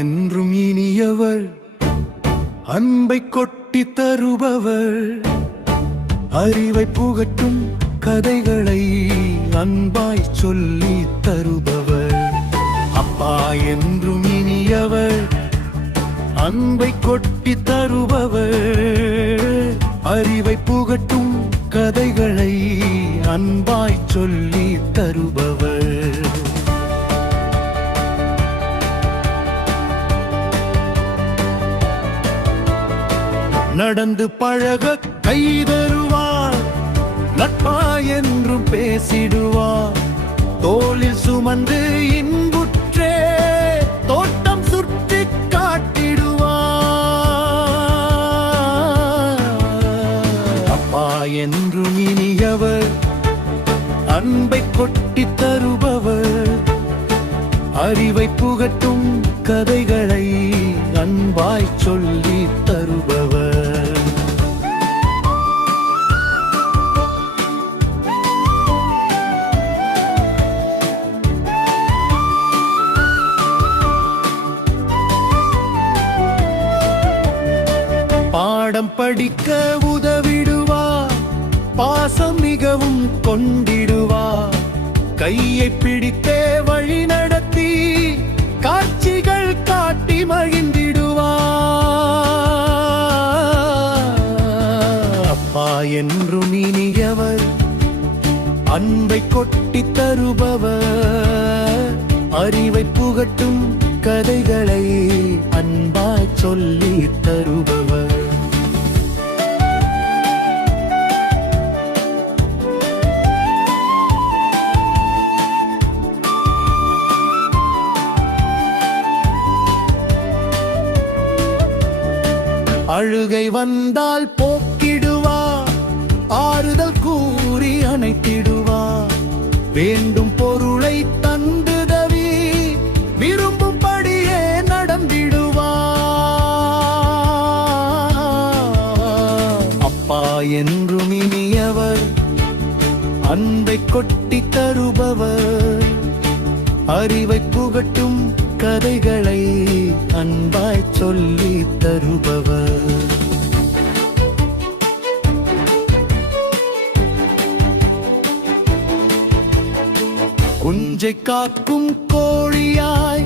என்றும் இனியவர், அன்பை கொட்டி தருபவர், அறிவை புகட்டும் கதைகளை அன்பாய் சொல்லி தருபவர். அப்பா என்றும் இனியவர், அன்பை கொட்டி தருபவர், அறிவை புகட்டும் கதைகளை அன்பாய் சொல்லி தருபவர். நடந்து பழக கை தருவார், நட்பா என்றும் பேசிடுவார், தோளில் சுமந்து இன்புற்றே தோட்டம் சுற்றி காட்டிடுவார். அப்பா என்றும் இனியவர், அன்பை கொட்டி தருபவர், அறிவை புகட்டும் கதைகளை அன்பாய் சொல்லி தருபவர். பாடம் படிக்க உதவிடுவார், பாசம் மிகவும் கொண்டிடுவார், கையை பிடித்தே வழி நடத்தி காட்சிகள் காட்டி மகிழ்ந்திடுவார். அப்பா என்றும் இனியவர், அன்பை கொட்டி தருபவர், அறிவை புகட்டும் கதைகளை அன்பாய் சொல்லி தருபவர். அழுகை வந்தால் போக்கிடுவார், ஆறுதல் கூறி அணைத்திடுவார், வேண்டும் பொருளை தந்துதவி விரும்பும்படியே நடந்திடுவார். அப்பா என்றும் இனியவர், அன்பை கொட்டி தருபவர், அறிவை புகட்டும் கதைகளை அன்பாய் சொல்லி தருபவர். குஞ்சை காக்கும் கோழியாய்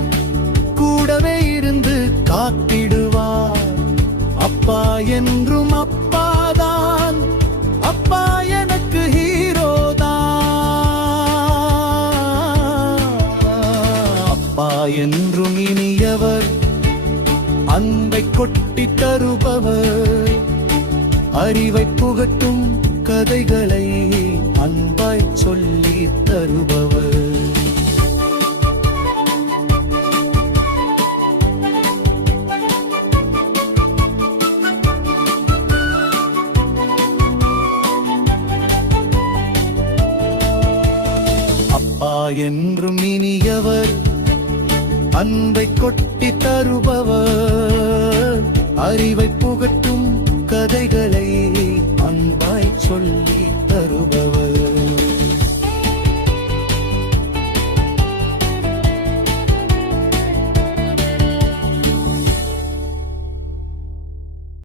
கூடவே இருந்து காத்திடுவார். அப்பா என்றும் அப்பாதான், அப்பா எனக்கு ஹீரோதான். அப்பா என்றும் இனியவர், அன்பை கொட்டி தருபவர், அறிவை புகட்டும் கதைகளை அன்பாய் சொல்லி தருபவர். அப்பா என்றும் இனியவர், அன்பை கொட்டி தருபவர், அறிவை புகட்டும் கதைகளை அன்பாய் சொல்லி